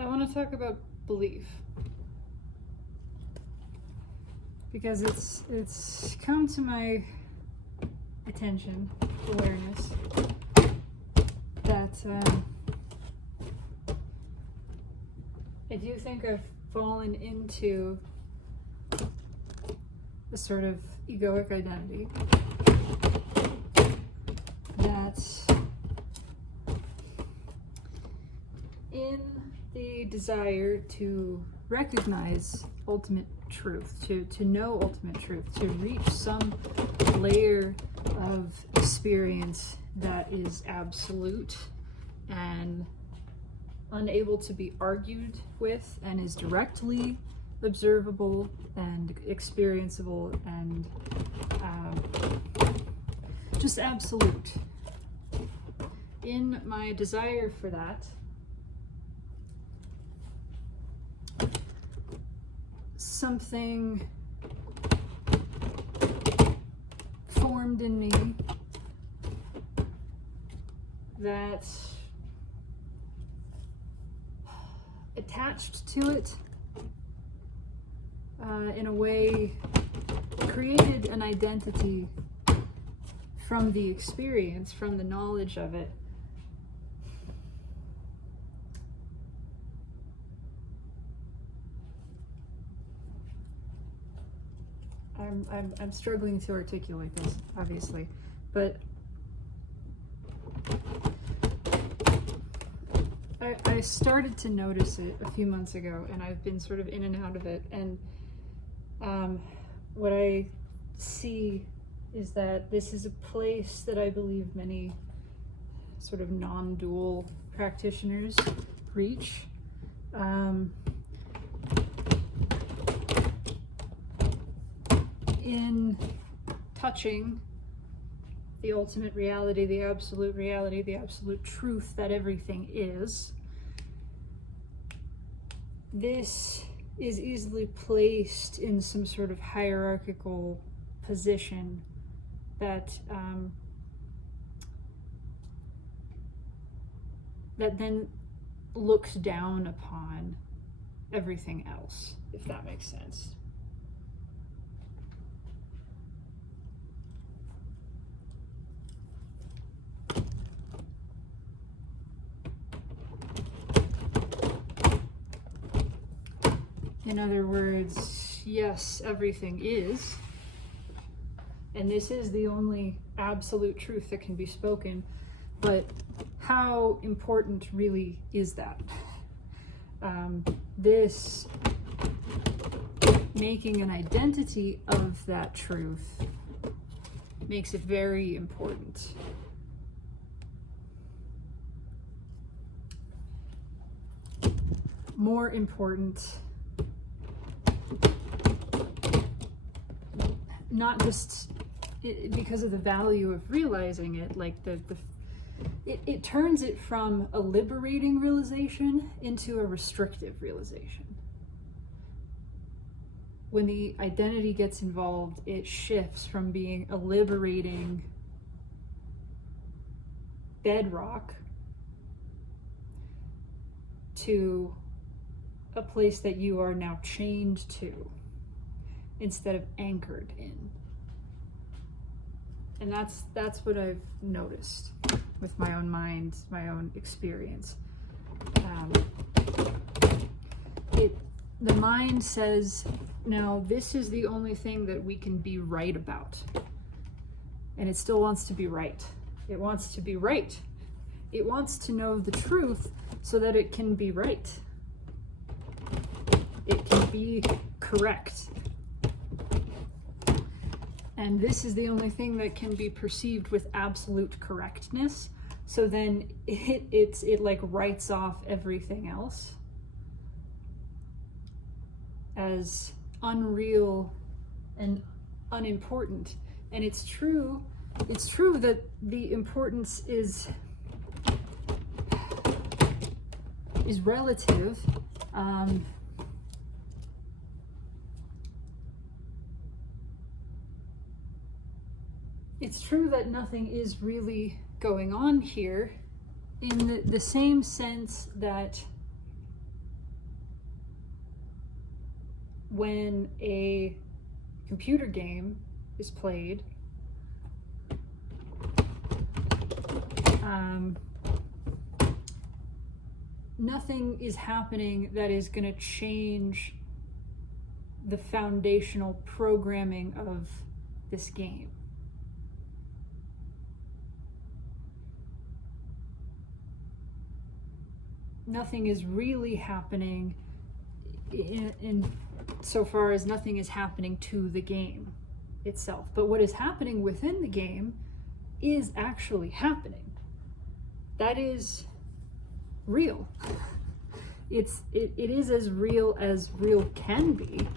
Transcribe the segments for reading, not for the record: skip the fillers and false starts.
I want to talk about belief, because it's come to my attention, awareness, that I do think I've fallen into a sort of egoic identity that, in the desire to recognize ultimate truth, to know ultimate truth, to reach some layer of experience that is absolute and unable to be argued with, and is directly observable and experienceable and just absolute. In my desire for that, something formed in me that attached to it in a way, created an identity from the experience, from the knowledge of it. I'm struggling to articulate this, obviously, but I started to notice it a few months ago, and I've been sort of in and out of it, and what I see is that this is a place that I believe many sort of non-dual practitioners reach. In touching the ultimate reality, the absolute truth that everything is, this is easily placed in some sort of hierarchical position that that then looks down upon everything else, if that makes sense. In other words, yes, everything is, and this is the only absolute truth that can be spoken, but how important really is that? This making an identity of that truth makes it very important. More important, not just because of the value of realizing it, like it turns it from a liberating realization into a restrictive realization. When the identity gets involved, it shifts from being a liberating bedrock to a place that you are now chained to, instead of anchored in. And that's what I've noticed with my own mind, my own experience. The mind says, no, this is the only thing that we can be right about. And it still wants to be right. It wants to be right. It wants to know the truth so that it can be right. It can be correct. And this is the only thing that can be perceived with absolute correctness. So then it like writes off everything else as unreal and unimportant. And it's true that the importance is relative. It's true that nothing is really going on here, in the same sense that when a computer game is played, nothing is happening that is going to change the foundational programming of this game. Nothing is really happening in so far as nothing is happening to the game itself. But what is happening within the game is actually happening. That is real. It is as real can be.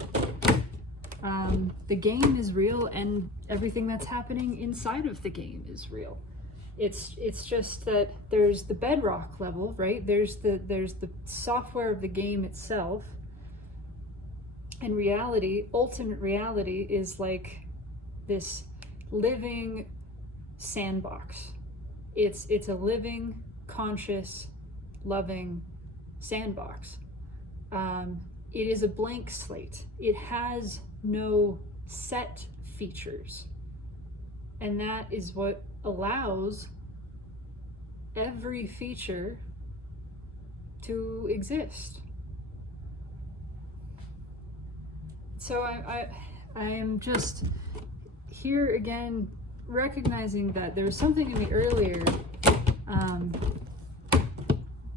The game is real, and everything that's happening inside of the game is real. It's just that there's the bedrock level, right? There's the software of the game itself, and reality, ultimate reality, is like this living sandbox. It's a living, conscious, loving sandbox. It is a blank slate. It has no set features, and that is what allows every feature to exist. So I am just here again recognizing that there was something in me earlier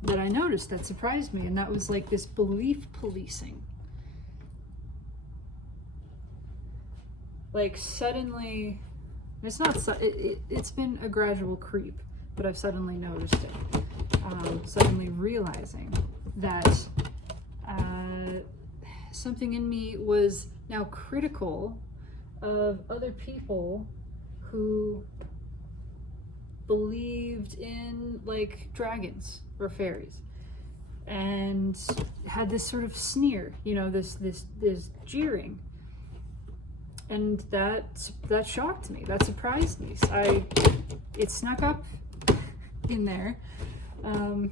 that I noticed that surprised me, and that was like this belief policing. Like suddenly, it's been a gradual creep, but I've suddenly noticed it. Suddenly realizing that something in me was now critical of other people who believed in like dragons or fairies, and had this sort of sneer, this jeering. And that shocked me. That surprised me. It snuck up in there, and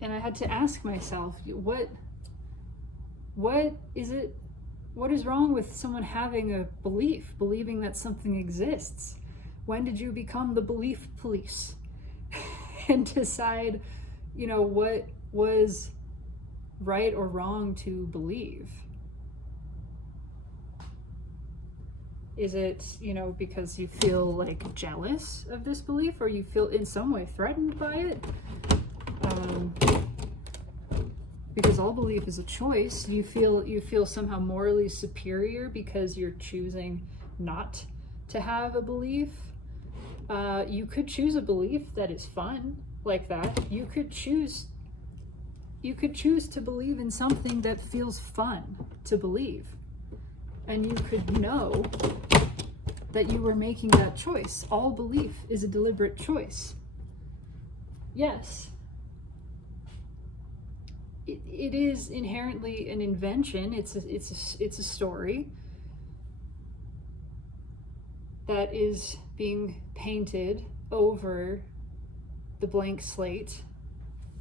I had to ask myself, what is it? What is wrong with someone having a belief, believing that something exists? When did you become the belief police and decide, what was right or wrong to believe? Is it, because you feel like jealous of this belief, or you feel in some way threatened by it? Because all belief is a choice. You feel somehow morally superior because you're choosing not to have a belief. You could choose a belief that is fun like that. You could choose to believe in something that feels fun to believe. And you could know that you were making that choice. All belief is a deliberate choice. Yes. It is inherently an invention. It's a story that is being painted over the blank slate.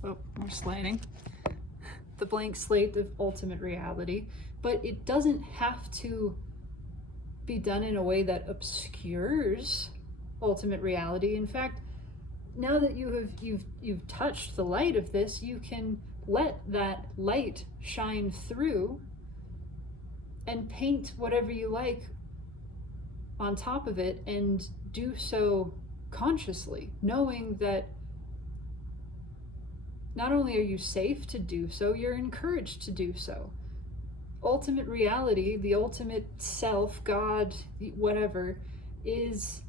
Oh, we're sliding. The blank slate of ultimate reality. But it doesn't have to be done in a way that obscures ultimate reality. In fact, now that you've touched the light of this, you can let that light shine through and paint whatever you like on top of it, and do so consciously, knowing that not only are you safe to do so, you're encouraged to do so. Ultimate reality, the ultimate self, God, whatever, is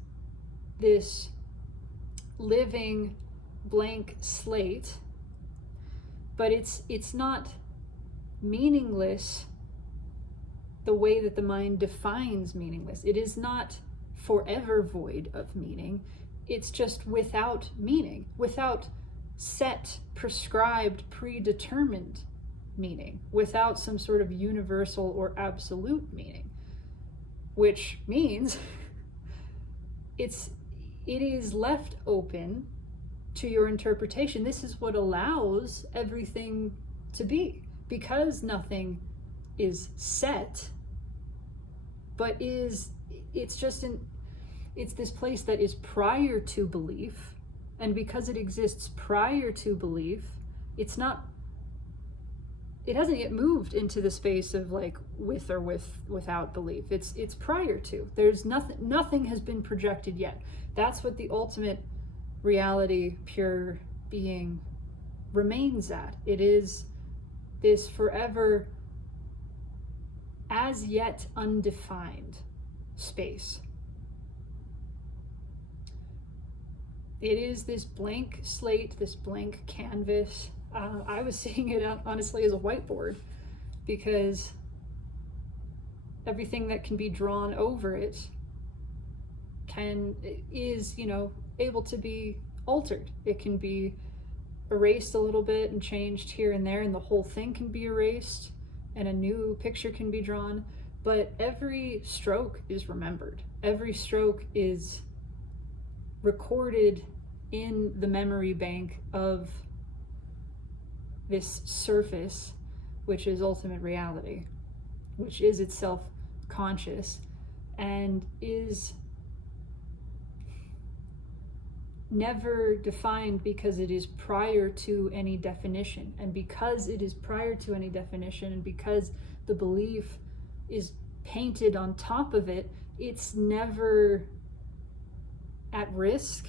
this living blank slate, but it's not meaningless the way that the mind defines meaningless. It is not forever void of meaning. It's just without meaning, without set, prescribed, predetermined meaning, without some sort of universal or absolute meaning, which means it is left open to your interpretation. This is what allows everything to be. because nothing is set, but it's this place that is prior to belief, and because it exists prior to belief, it hasn't yet moved into the space of like with or without belief. It's prior to. There's nothing has been projected yet. That's what the ultimate reality, pure being, remains at. It is this forever, as yet undefined space. It is this blank slate, this blank canvas. I was seeing it honestly as a whiteboard, because everything that can be drawn over it is able to be altered. It can be erased a little bit and changed here and there, and the whole thing can be erased and a new picture can be drawn. But every stroke is remembered. Every stroke is recorded in the memory bank of this surface, which is ultimate reality, which is itself conscious and is never defined, because it is prior to any definition. And because it is prior to any definition, and because the belief is painted on top of it, it's never at risk.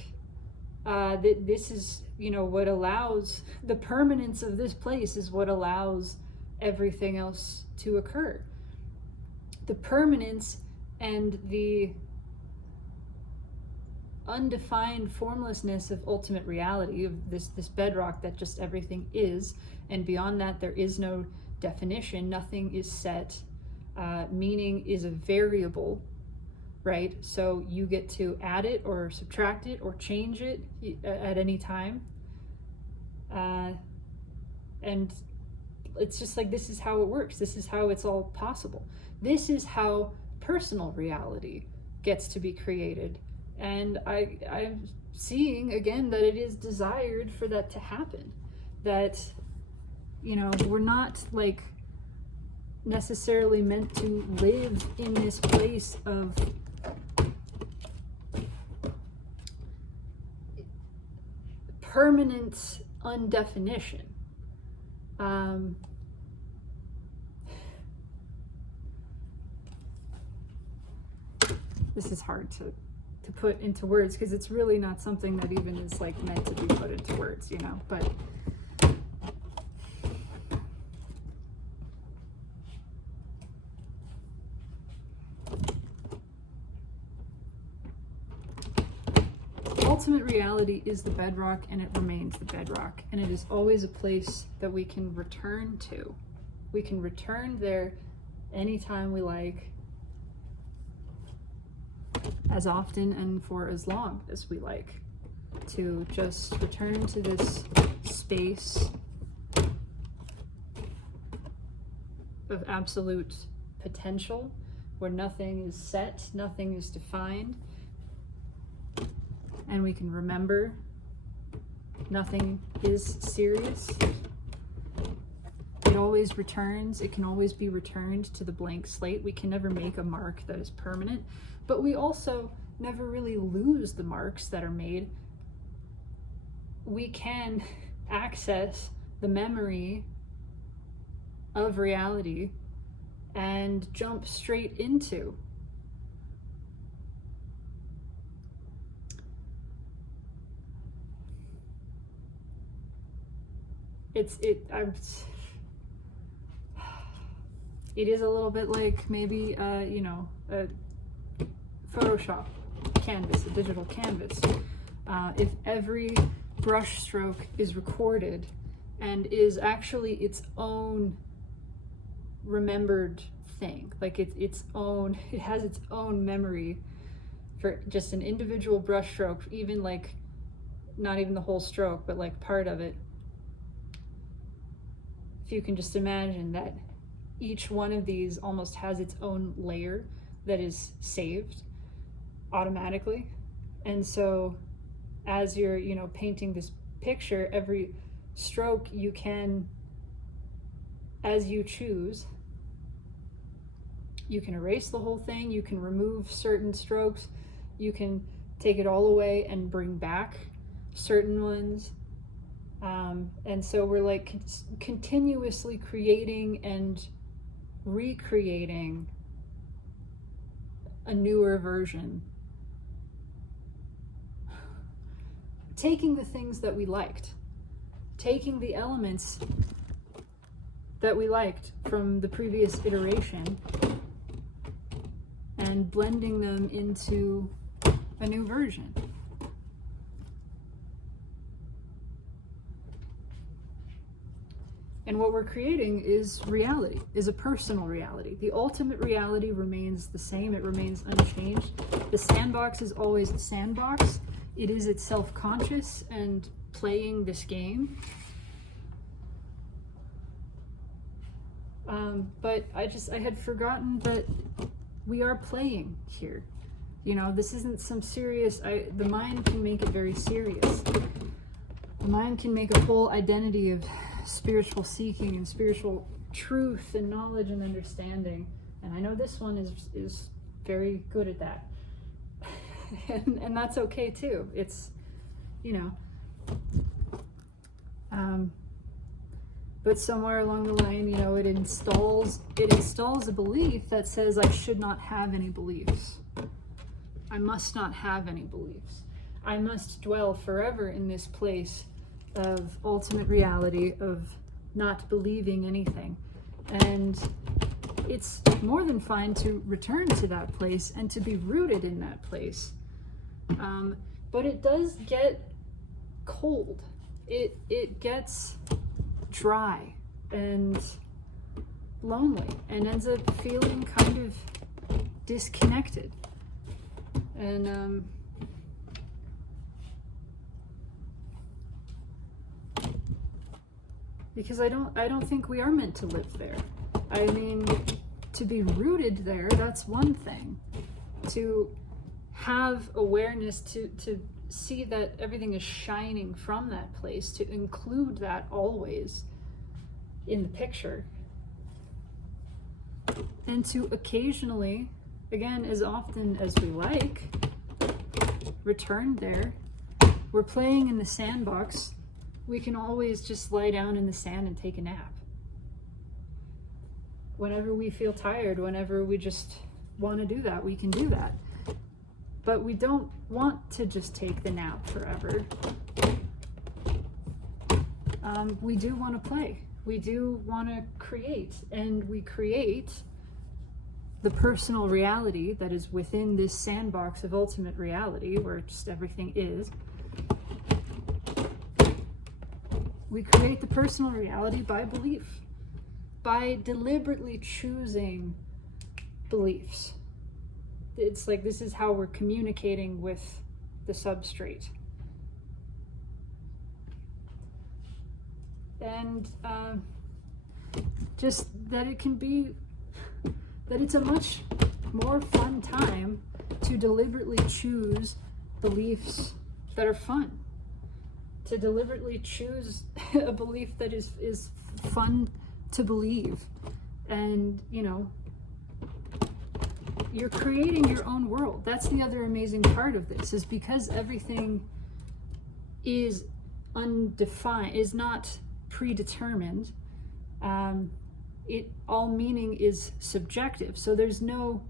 This is, what allows the permanence of this place, is what allows everything else to occur. The permanence and the undefined formlessness of ultimate reality, of this bedrock that just everything is, and beyond that there is no definition, nothing is set. Meaning is a variable, right? So you get to add it or subtract it or change it at any time. And it's just like, this is how it works. This is how it's all possible. This is how personal reality gets to be created. And I'm seeing again that it is desired for that to happen. That, we're not like necessarily meant to live in this place of permanent undefinition. This is hard to put into words, because it's really not something that even is like meant to be put into words, but ultimate reality is the bedrock, and it remains the bedrock, and it is always a place that we can return to. We can return there anytime we like, as often and for as long as we like, to just return to this space of absolute potential, where nothing is set, nothing is defined, and we can remember nothing is serious. It always returns. It can always be returned to the blank slate. We can never make a mark that is permanent, but we also never really lose the marks that are made. We can access the memory of reality and jump straight into it is a little bit like maybe a Photoshop canvas, a digital canvas. If every brush stroke is recorded and is actually its own remembered thing, like it has its own memory for just an individual brush stroke, even like not even the whole stroke, but like part of it. If you can just imagine that each one of these almost has its own layer that is saved automatically. And so as you're, painting this picture, every stroke you can as you choose. You can erase the whole thing, you can remove certain strokes, you can take it all away and bring back certain ones. And so we're like continuously creating and recreating a newer version. Taking the things that we liked, taking the elements that we liked from the previous iteration and blending them into a new version. And what we're creating is reality, is a personal reality. The ultimate reality remains the same, it remains unchanged. The sandbox is always a sandbox. It is itself conscious and playing this game. But I had forgotten that we are playing here. You know, this isn't some serious, the mind can make it very serious. The mind can make a whole identity of spiritual seeking and spiritual truth and knowledge and understanding. And I know this one is very good at that. and that's okay too. It's, you know, but somewhere along the line, you know, it installs a belief that says I should not have any beliefs. I must not have any beliefs. I must dwell forever in this place of ultimate reality, of not believing anything. And it's more than fine to return to that place and to be rooted in that place. But it does get cold. It gets dry and lonely and ends up feeling kind of disconnected. And because I don't think we are meant to live there. I mean, to be rooted there, that's one thing. To have awareness, to see that everything is shining from that place, to include that always in the picture. And to occasionally, again, as often as we like, return there. We're playing in the sandbox. We can always just lie down in the sand and take a nap. Whenever we feel tired, whenever we just want to do that, we can do that. But we don't want to just take the nap forever. We do want to play. We do want to create. And we create the personal reality that is within this sandbox of ultimate reality, where just everything is. We create the personal reality by belief, by deliberately choosing beliefs. It's like this is how we're communicating with the substrate. And just that it can be, that it's a much more fun time to deliberately choose beliefs that are fun. To deliberately choose a belief that is fun to believe. And, you know, you're creating your own world. That's the other amazing part of this, is because everything is undefined, is not predetermined, all meaning is subjective. So there's no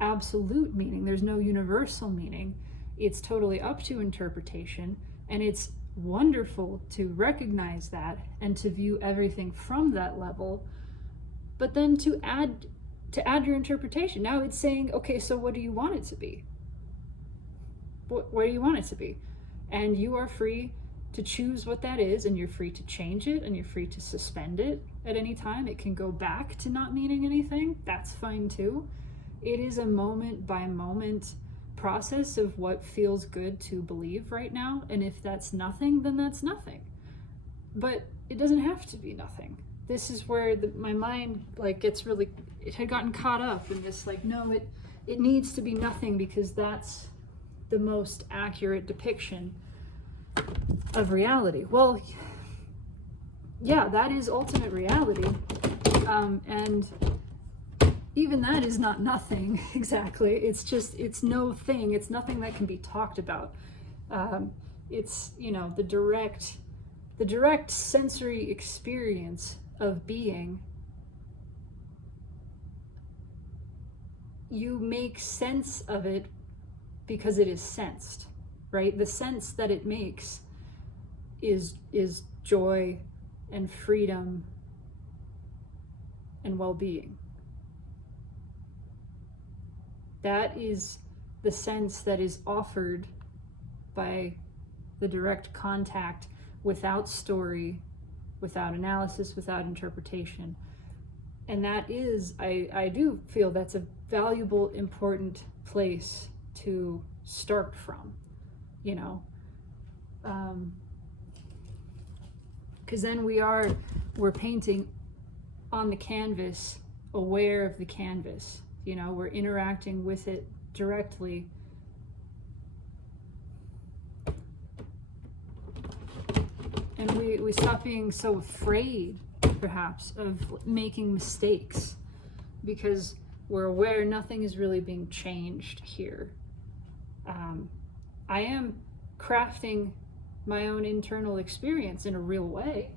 absolute meaning, there's no universal meaning. It's totally up to interpretation, and it's wonderful to recognize that and to view everything from that level, but then to add your interpretation. Now it's saying, okay, so what do you want it to be? What do you want it to be? And you are free to choose what that is, and you're free to change it, and you're free to suspend it at any time. It can go back to not meaning anything. That's fine too. It is a moment by moment process of what feels good to believe right now, and if that's nothing, then that's nothing. But it doesn't have to be nothing. This is where my mind like gets really, it had gotten caught up in this like, no, it needs to be nothing because that's the most accurate depiction of reality. Well, yeah, that is ultimate reality, And even that is not nothing exactly. It's just, it's no thing. It's nothing that can be talked about. It's, you know, the direct sensory experience of being. You make sense of it because it is sensed, right? The sense that it makes is joy and freedom and well-being. That is the sense that is offered by the direct contact, without story, without analysis, without interpretation. And that is, I do feel that's a valuable, important place to start from, you know, because then we're painting on the canvas, aware of the canvas, you know, we're interacting with it directly. And we stop being so afraid, perhaps, of making mistakes, because we're aware nothing is really being changed here. I am crafting my own internal experience in a real way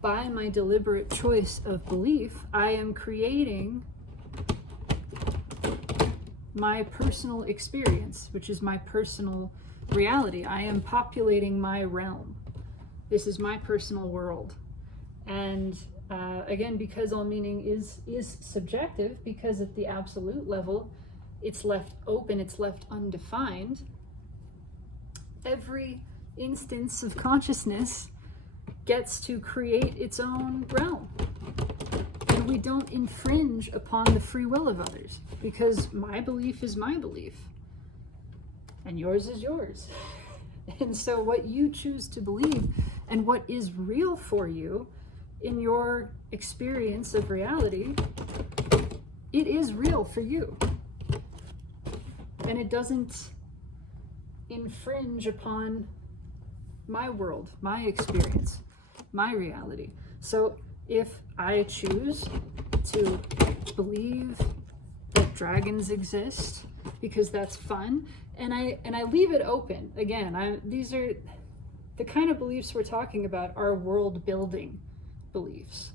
by my deliberate choice of belief. I am creating my personal experience, which is my personal reality. I am populating my realm. This is my personal world. And again, because all meaning is subjective, because at the absolute level, it's left open, it's left undefined, every instance of consciousness gets to create its own realm. And we don't infringe upon the free will of others, because my belief is my belief, and yours is yours. And so what you choose to believe and what is real for you in your experience of reality, it is real for you. And it doesn't infringe upon my world, my experience, my reality. So if I choose to believe that dragons exist because that's fun, and I leave it open, again, these are the kind of beliefs we're talking about, are world building beliefs.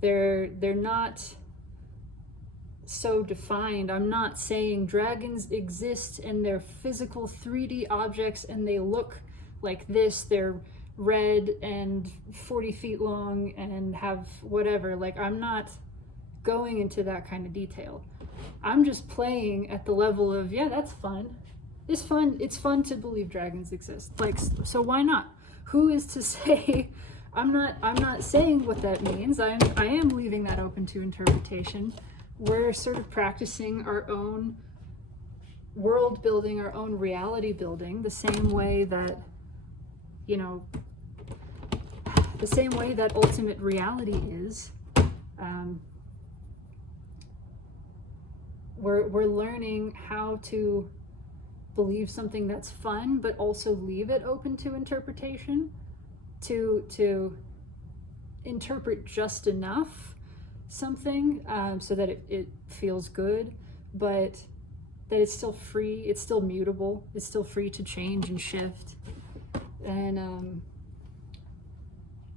They're not so defined. I'm not saying dragons exist and they're physical 3D objects and they look like this, they're red and 40 feet long and have whatever. Like, I'm not going into that kind of detail. I'm just playing at the level of, yeah, that's fun. It's fun to believe dragons exist. Like, so why not? Who is to say? I'm not saying what that means. I am leaving that open to interpretation. We're sort of practicing our own world building, our own reality building, the same way that, you know, the same way that ultimate reality is. We're learning how to believe something that's fun, but also leave it open to interpretation, to interpret just enough something so that it feels good, but that it's still free, it's still mutable, it's still free to change and shift. And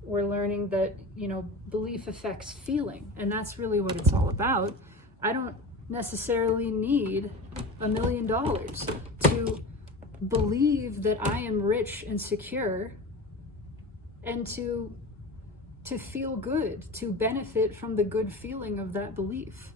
we're learning that, you know, belief affects feeling, and that's really what it's all about. I don't necessarily need $1 million to believe that I am rich and secure, and to feel good, to benefit from the good feeling of that belief.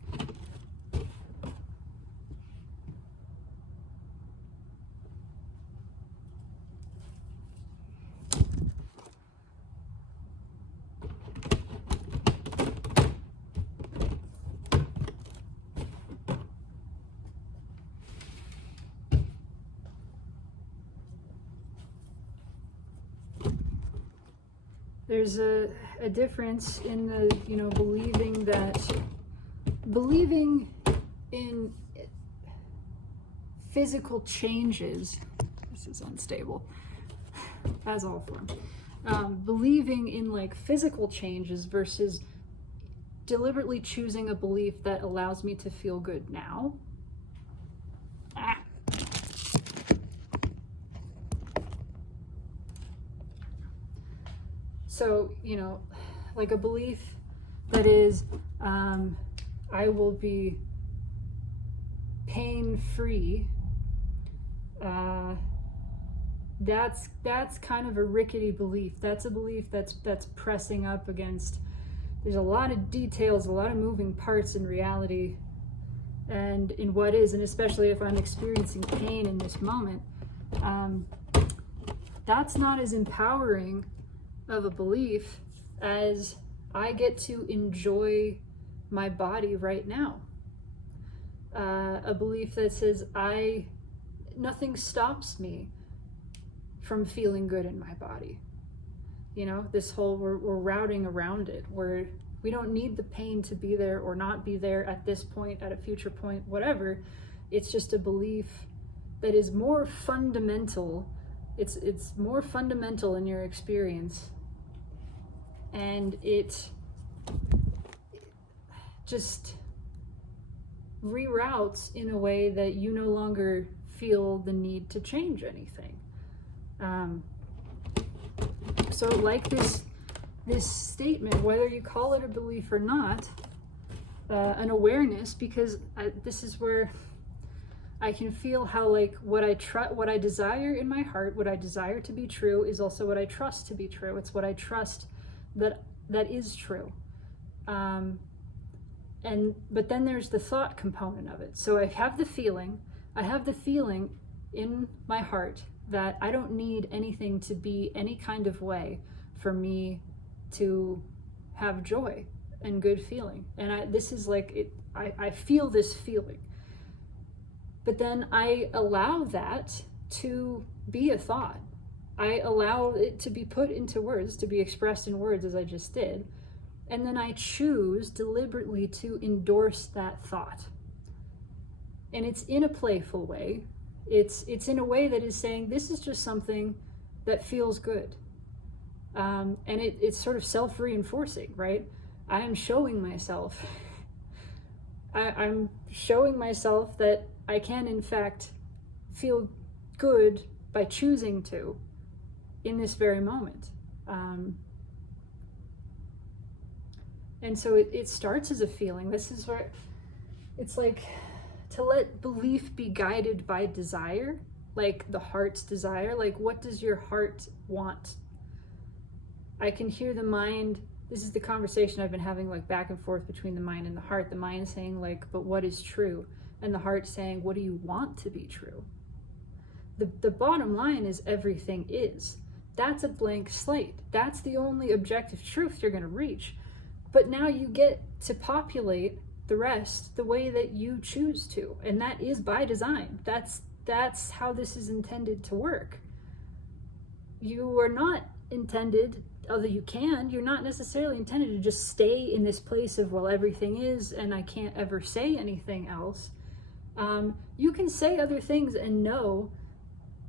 There's a difference in the, you know, believing in physical changes. This is unstable, as all form. believing in like physical changes versus deliberately choosing a belief that allows me to feel good now. So, you know, like a belief that is, I will be pain-free, that's kind of a rickety belief. That's a belief that's pressing up against, there's a lot of details, a lot of moving parts in reality and in what is, and especially if I'm experiencing pain in this moment, that's not as empowering of a belief as I get to enjoy my body right now. A belief that says nothing stops me from feeling good in my body. You know, this whole, we're routing around it, where we don't need the pain to be there or not be there at this point, at a future point, whatever. It's just a belief that is more fundamental. It's more fundamental in your experience, and it just reroutes in a way that you no longer feel the need to change anything. So like this statement, whether you call it a belief or not, an awareness, because this is where I can feel how like what I desire in my heart, what I desire to be true, is also what I trust to be true. It's what I trust that is true. But then there's the thought component of it. So I have the feeling in my heart that I don't need anything to be any kind of way for me to have joy and good feeling. And this is like it. I feel this feeling. But then I allow that to be a thought. I allow it to be put into words, to be expressed in words as I just did. And then I choose deliberately to endorse that thought. And it's in a playful way. It's in a way that is saying, this is just something that feels good. And it's sort of self-reinforcing, right? I am showing myself. I'm showing myself that I can, in fact, feel good by choosing to in this very moment. And so it starts as a feeling. This is where it's like to let belief be guided by desire, like the heart's desire. Like, what does your heart want? I can hear the mind. This is the conversation I've been having, like back and forth between the mind and the heart. The mind saying like, but what is true? And the heart saying, what do you want to be true? The bottom line is everything is. That's a blank slate. That's the only objective truth you're going to reach. But now you get to populate the rest the way that you choose to. And that is by design. That's how this is intended to work. You are not intended, although you can, you're not necessarily intended to just stay in this place of, well, everything is and I can't ever say anything else. You can say other things and know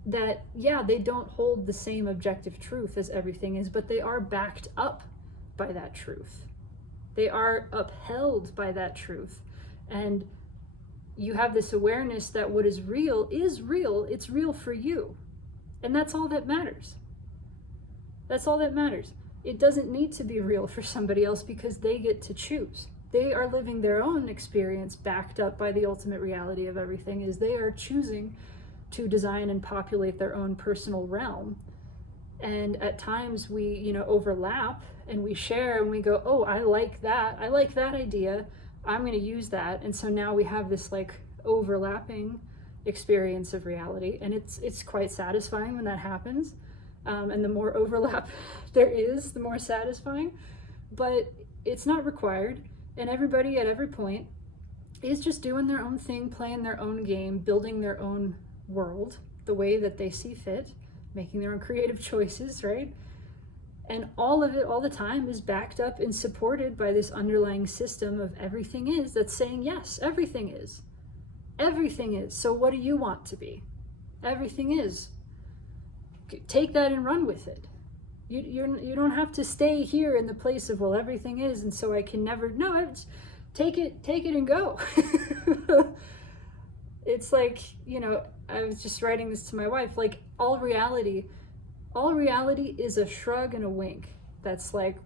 that, yeah, they don't hold the same objective truth as everything is, but they are backed up by that truth. They are upheld by that truth. And you have this awareness that what is real, it's real for you. And that's all that matters. That's all that matters. It doesn't need to be real for somebody else because they get to choose. They are living their own experience backed up by the ultimate reality of everything, is they are choosing to design and populate their own personal realm. And at times we, overlap and we share and we go, oh, I like that idea, I'm going to use that. And so now we have this like overlapping experience of reality, and it's quite satisfying when that happens. And the more overlap there is, the more satisfying. But it's not required, and everybody at every point is just doing their own thing, playing their own game, building their own world the way that they see fit, making their own creative choices, right? And all of it, all the time, is backed up and supported by this underlying system of everything is, that's saying, yes, everything is. Everything is. So what do you want to be? Everything is. Take that and run with it. You don't have to stay here in the place of, well, everything is, and so I can never, no, it's, take it and go. It's like, I was just writing this to my wife, like all reality is a shrug and a wink. That's like,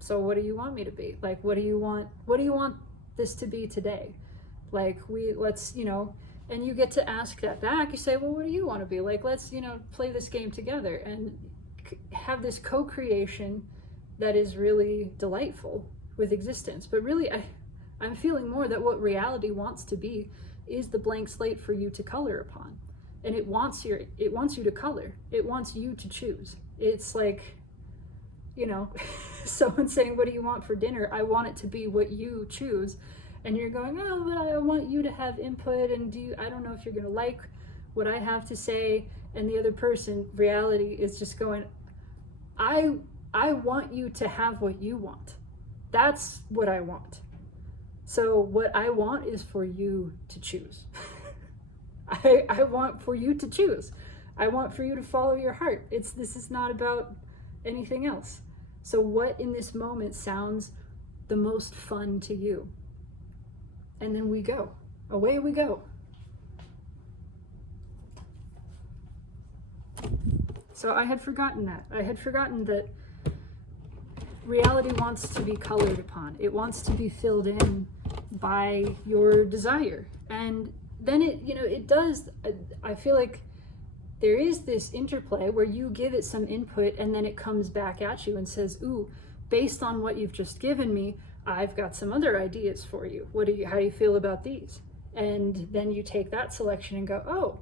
so what do you want me to be? Like, what do you want this to be today? Like, let's, and you get to ask that back. You say, well, what do you want to be? Like, let's, play this game together and have this co-creation that is really delightful with existence. But really, I'm feeling more that what reality wants to be is the blank slate for you to color upon. And it wants you to color. It wants you to choose. It's like, someone saying, what do you want for dinner? I want it to be what you choose. And you're going, oh, but I want you to have input, and I don't know if you're going to like what I have to say. And the other person, reality, is just going, I want you to have what you want. That's what I want. So what I want is for you to choose. I want for you to choose. I want for you to follow your heart. This is not about anything else. So what in this moment sounds the most fun to you? And then we go. Away we go. So I had forgotten that. I had forgotten that reality wants to be colored upon. It wants to be filled in by your desire. And then it does. I feel like there is this interplay where you give it some input and then it comes back at you and says, ooh, based on what you've just given me, I've got some other ideas for you. How do you feel about these? And then you take that selection and go, oh,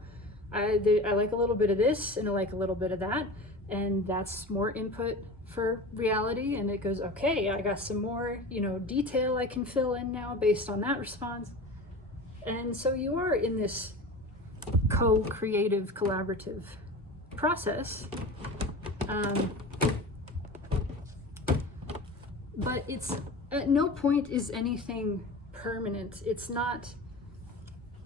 I like a little bit of this and I like a little bit of that. And that's more input for reality. And it goes, okay, I got some more, detail I can fill in now based on that response. And so you are in this co-creative, collaborative process. But it's, at no point is anything permanent. It's not,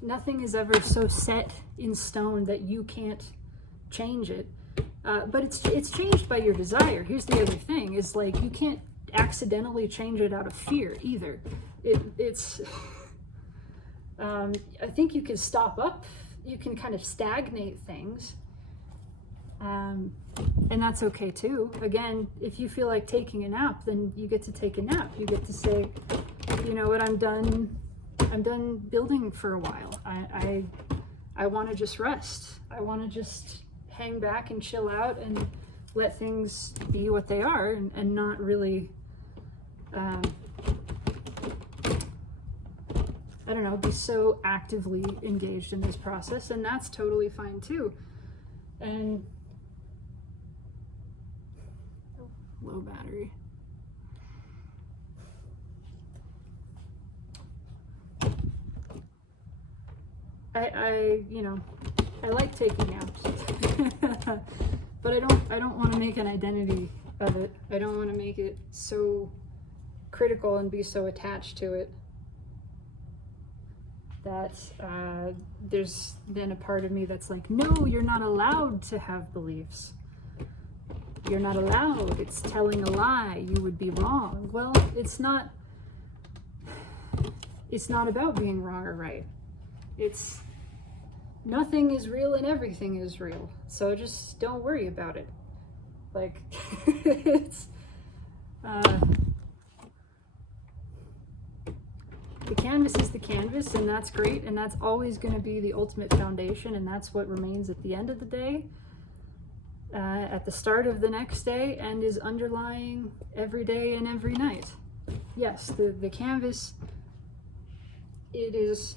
nothing is ever so set in stone that you can't change it. But it's changed by your desire. Here's the other thing, is like, you can't accidentally change it out of fear either. It's I think you can stop up, you can kind of stagnate things. And that's okay too. Again, if you feel like taking a nap, then you get to take a nap. You get to say, you know what, I'm done building for a while. I want to just rest. I want to just hang back and chill out and let things be what they are, and not really, I don't know, be so actively engaged in this process. And that's totally fine too. And low battery. I like taking naps, but I don't want to make an identity of it. I don't want to make it so critical and be so attached to it that there's then a part of me that's like, no, you're not allowed to have beliefs. You're not allowed. It's telling a lie. You would be wrong. Well, it's not about being wrong or right. It's nothing is real and everything is real. So just don't worry about it. Like, it's, the canvas is the canvas, and that's great, and that's always going to be the ultimate foundation, and that's what remains at the end of the day, at the start of the next day, and is underlying every day and every night. Yes, the canvas, it is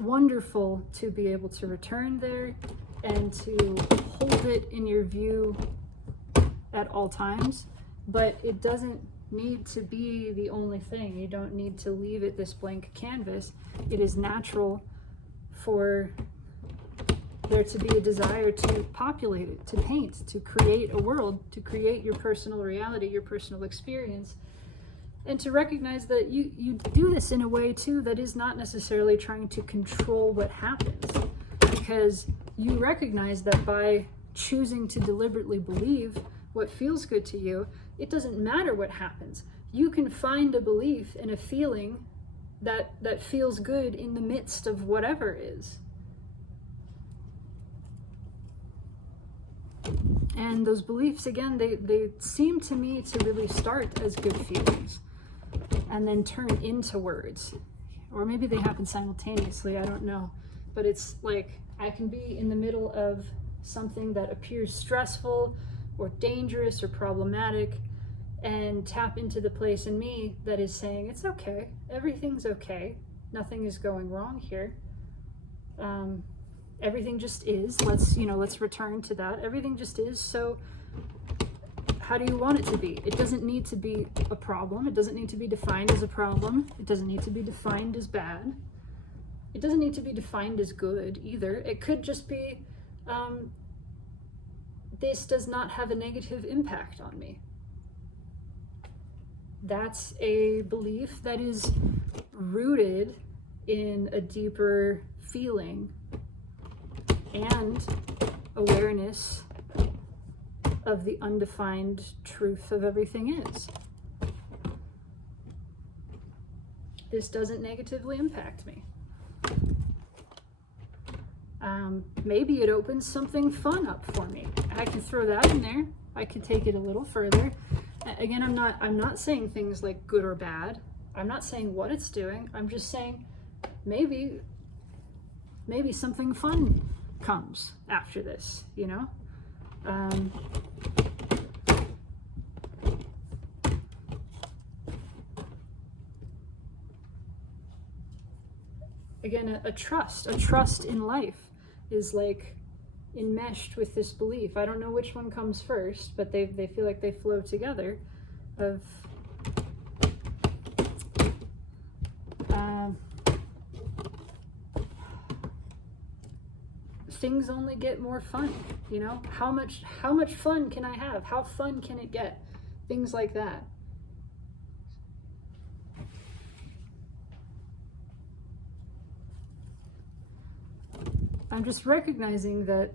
wonderful to be able to return there and to hold it in your view at all times, but it doesn't need to be the only thing. You don't need to leave it this blank canvas. It is natural for there to be a desire to populate it, to paint, to create a world, to create your personal reality, your personal experience, and to recognize that you do this in a way too that is not necessarily trying to control what happens, because you recognize that by choosing to deliberately believe what feels good to you, it doesn't matter what happens. You can find a belief and a feeling that feels good in the midst of whatever is. And those beliefs, again, they seem to me to really start as good feelings and then turn into words. Or maybe they happen simultaneously, I don't know. But it's like I can be in the middle of something that appears stressful or dangerous or problematic, and tap into the place in me that is saying, it's okay, everything's okay, nothing is going wrong here. Everything just is. Let's return to that. Everything just is. So how do you want it to be? It doesn't need to be a problem. It doesn't need to be defined as a problem. It doesn't need to be defined as bad. It doesn't need to be defined as good either. It could just be, this does not have a negative impact on me. That's a belief that is rooted in a deeper feeling and awareness of the undefined truth of everything is. This doesn't negatively impact me. Maybe it opens something fun up for me. I could throw that in there. I could take it a little further. Again, I'm not saying things like good or bad. I'm not saying what it's doing. I'm just saying maybe something fun comes after this, you know? Again, a trust in life is like enmeshed with this belief. I don't know which one comes first, but they feel like they flow together. Of things only get more fun, you know? How much fun can I have? How fun can it get? Things like that. I'm just recognizing that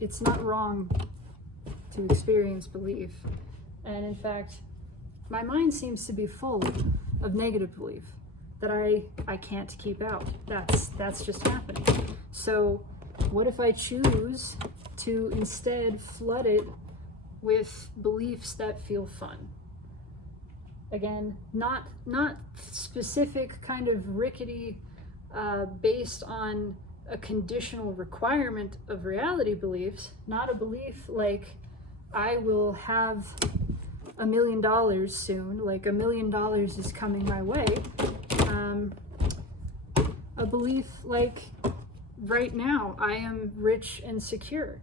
it's not wrong to experience belief. And in fact, my mind seems to be full of negative belief that I can't keep out. That's just happening. So what if I choose to instead flood it with beliefs that feel fun? Again, not specific kind of rickety, based on a conditional requirement of reality beliefs, not a belief like I will have $1 million soon, like $1 million is coming my way. A belief like right now I am rich and secure.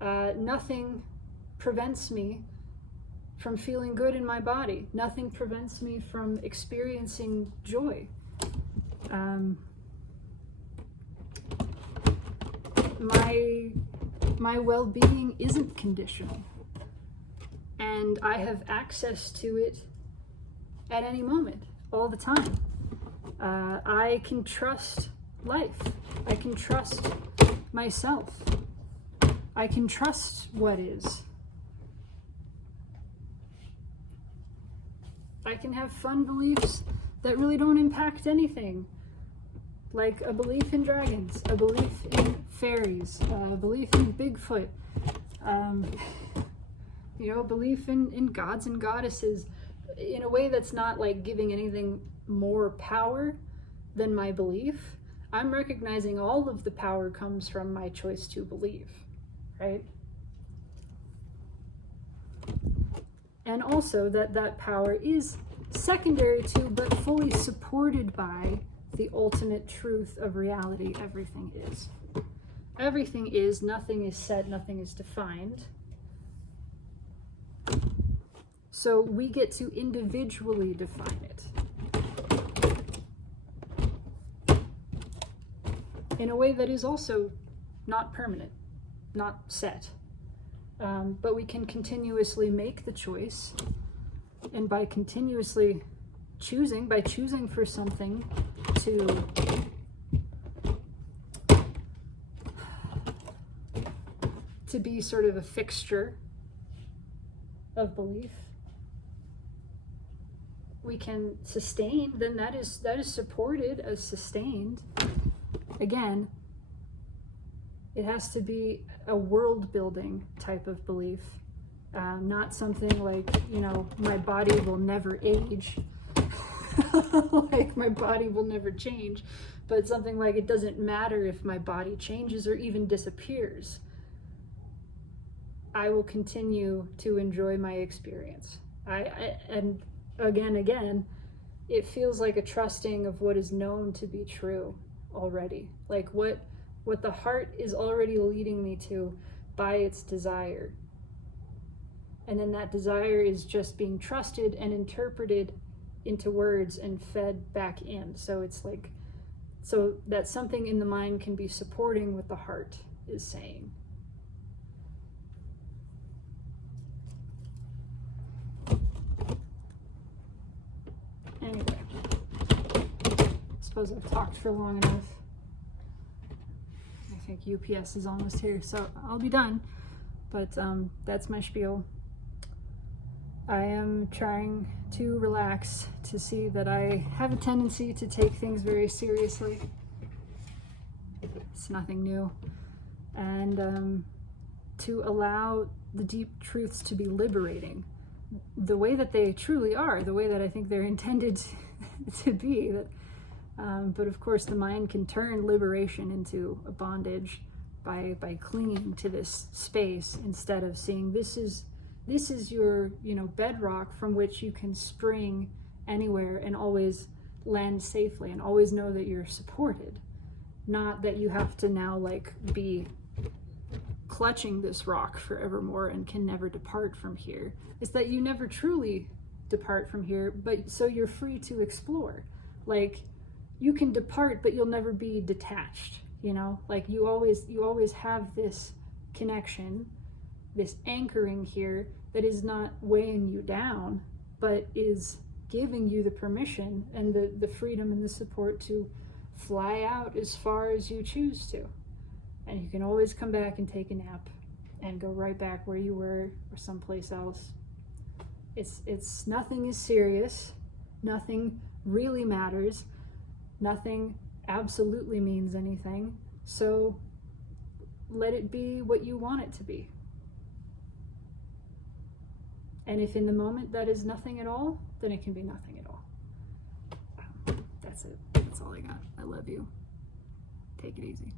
Nothing prevents me from feeling good in my body. Nothing prevents me from experiencing joy. My well-being isn't conditional, and I have access to it at any moment, all the time. I can trust life. I can trust myself. I can trust what is. I can have fun beliefs that really don't impact anything, like a belief in dragons, a belief in fairies, a belief in Bigfoot, a belief in gods and goddesses, in a way that's not like giving anything more power than my belief. I'm recognizing all of the power comes from my choice to believe, right? And also that power is secondary to, but fully supported by, the ultimate truth of reality. Everything is. Everything is, nothing is said, nothing is defined. So we get to individually define it. In a way that is also not permanent, not set. But we can continuously make the choice, and by continuously choosing, by choosing for something to to be sort of a fixture of belief, we can sustain, then that is supported as sustained. Again, it has to be a world building type of belief, not something like, you know, my body will never age, like my body will never change, but something like it doesn't matter if my body changes or even disappears. I will continue to enjoy my experience. And again, it feels like a trusting of what is known to be true already. Like what the heart is already leading me to by its desire. And then that desire is just being trusted and interpreted into words and fed back in. So it's like, so that something in the mind can be supporting what the heart is saying. Anyway, I suppose I've talked for long enough. I think UPS is almost here, so I'll be done. But that's my spiel. I am trying to relax, to see that I have a tendency to take things very seriously. It's nothing new. And to allow the deep truths to be liberating, the way that they truly are, the way that I think they're intended to be. But of course, the mind can turn liberation into a bondage by clinging to this space instead of seeing this is your, you know, bedrock from which you can spring anywhere and always land safely and always know that you're supported. Not that you have to now like be clutching this rock forevermore and can never depart from here. It's that you never truly depart from here, but so you're free to explore. Like you can depart, but you'll never be detached, you know? Like you always have this connection, this anchoring here that is not weighing you down, but is giving you the permission and the freedom and the support to fly out as far as you choose to. And you can always come back and take a nap and go right back where you were or someplace else. It's nothing is serious, nothing really matters, nothing absolutely means anything. So let it be what you want it to be. And if in the moment that is nothing at all, then it can be nothing at all. That's it. That's all I got. I love you. Take it easy.